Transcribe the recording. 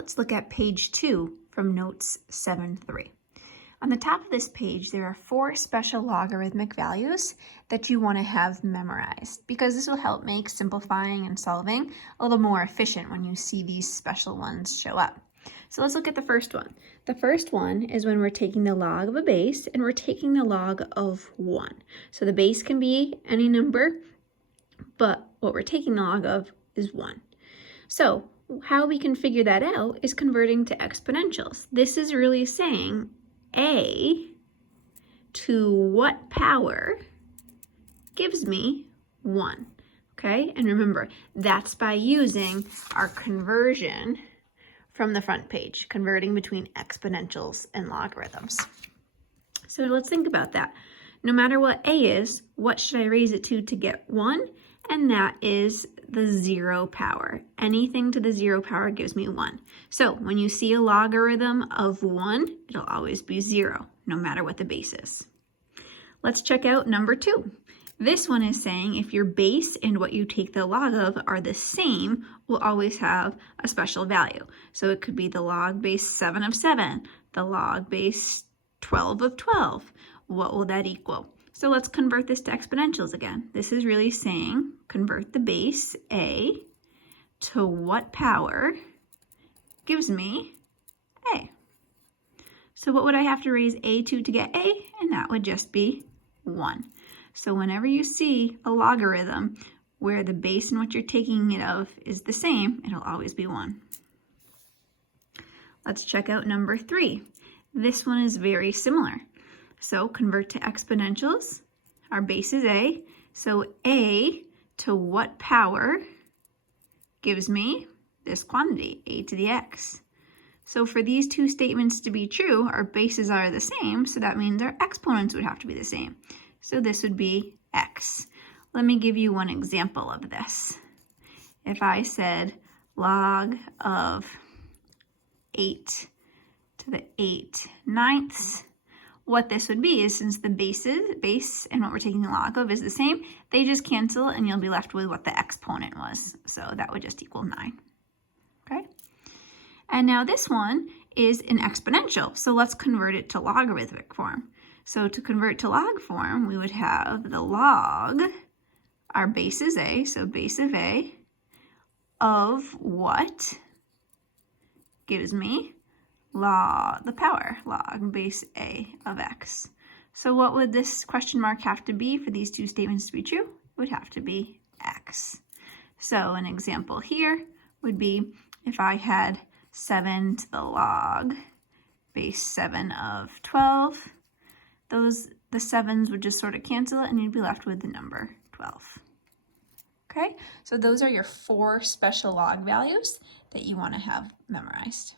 let's look at page 2 from notes 7-3. On the top of this page, there are 4 special logarithmic values that you want to have memorized because this will help make simplifying and solving a little more efficient when you see these special ones show up. So let's look at the first one. The first one is when we're taking the log of a base and we're taking the log of 1. So the base can be any number, but what we're taking the log of is 1. So how we can figure that out is converting to exponentials. This is really saying a to what power gives me 1, okay? And remember, that's by using our conversion from the front page, converting between exponentials and logarithms. So let's think about that. No matter what a is, what should I raise it to get 1? And that is the 0 power. Anything to the 0 power gives me 1. So when you see a logarithm of 1, it'll always be 0, no matter what the base is. Let's check out number 2. This one is saying if your base and what you take the log of are the same, we'll always have a special value. So it could be the log base 7 of 7, the log base 12 of 12. What will that equal? So let's convert this to exponentials again. This is really saying convert the base a to what power gives me a. So what would I have to raise a to get a? And that would just be 1. So whenever you see a logarithm where the base and what you're taking it of is the same, it'll always be 1. Let's check out number 3. This one is very similar. So convert to exponentials. Our base is a. So a to what power gives me this quantity, a to the x. So for these two statements to be true, our bases are the same, so that means our exponents would have to be the same. So this would be x. Let me give you one example of this. If I said log of 8 to the 8/9, what this would be is since the base and what we're taking the log of is the same, they just cancel and you'll be left with what the exponent was. So that would just equal 9, okay? And now this one is an exponential, so let's convert it to logarithmic form. So to convert to log form, we would have the log, our base is a, so base of a, of what gives me the power, log base a of x. So what would this question mark have to be for these two statements to be true? It would have to be x. So an example here would be if I had 7 to the log base 7 of 12, the 7s would just sort of cancel and you'd be left with the number 12. Okay, so those are your 4 special log values that you want to have memorized.